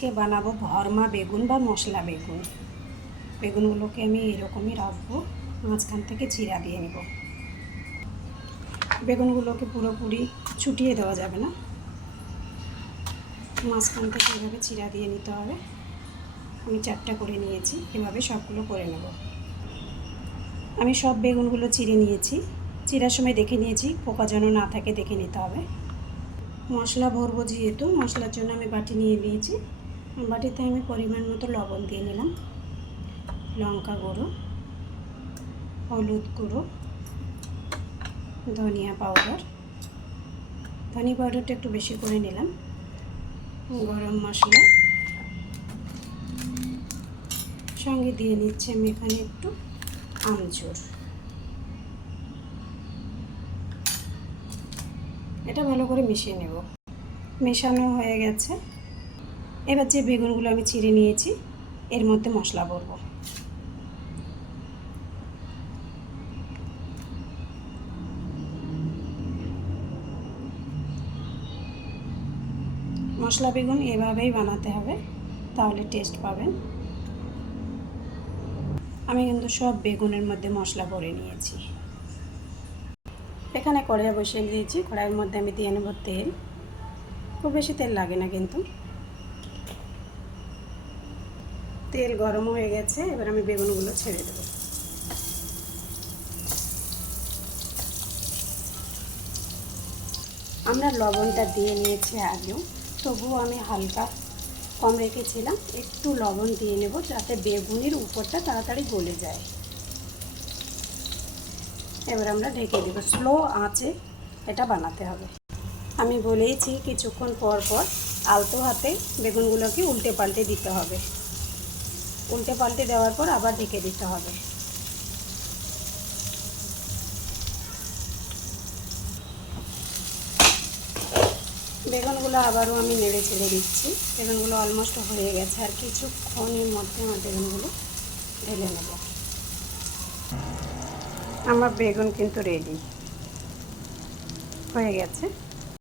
আজকে বানাবো ভরমা বেগুন বা মশলা বেগুন। বেগুনগুলোকে আমি এরকমই রাখব, মাঝখান থেকে চিরা দিয়ে নেব। বেগুনগুলোকে পুরোপুরি ছুটিয়ে দেওয়া যাবে না। মাঝখান থেকে এভাবে চিরা দিয়ে নিতে হবে। আমি চারটা করে নিয়েছি, এভাবে সবগুলো করে নেব। আমি সব বেগুনগুলো চিড়ে নিয়েছি। চিরার সময় দেখে নিয়েছি, পোকা যেন না থাকে দেখে নিতে হবে। মশলা ভরবো যেহেতু, মশলার জন্য আমি বাটি নিয়ে নিয়েছি। বাটিতে আমি পরিমাণ মতো লবণ দিয়ে নিলাম। লঙ্কা গুঁড়ো, হলুদ গুঁড়ো, ধনিয়া পাউডার। ধনিয়া পাউডারটা একটু বেশি করে নিলাম। গরম মশলা। সঙ্গে দিয়ে নিচ্ছি আমি এখানে একটু আমচুর। এটা ভালো করে মিশিয়ে নেব। মেশানো হয়ে গেছে। এবার যে বেগুনগুলো আমি চিড়ে নিয়েছি, এর মধ্যে মশলা ভরবো। মশলা বেগুন এভাবেই বানাতে হবে, তাহলে টেস্ট পাবেন। আমি কিন্তু সব বেগুনের মধ্যে মশলা ভরে নিয়েছি। এখানে কড়াই বসিয়ে দিয়েছি, কড়াইয়ের মধ্যে আমি দিয়ে নেব তেল। খুব বেশি তেল লাগে না কিন্তু। তেল গরম হয়ে গেছে, এবার আমি বেগুনগুলো ছেড়ে দেবো। আমরা লবণটা দিয়ে নিয়েছি আগেও, তবুও আমি হালকা কম রেখেছিলাম, একটু লবণ দিয়ে নেব যাতে বেগুনের উপরটা তাড়াতাড়ি গলে যায়। এবার আমরা ঢেকে দেবো, স্লো আঁচে এটা বানাতে হবে। আমি বলেইছি কিছুক্ষণ পর পর আলতো হাতে বেগুনগুলোকে উল্টে পাল্টে দিতে হবে। উল্টে পাল্টে দেওয়ার পর আবার ঢেকে দিতে হবে। বেগুনগুলো আবারও আমি নেড়ে ছেড়ে দিচ্ছি বেগুনগুলো অলমোস্ট হয়ে গেছে আর কিছুক্ষণের মধ্যে আমার বেগুনগুলো ঢেলে নেব। আমার বেগুন কিন্তু রেডি হয়ে গেছে।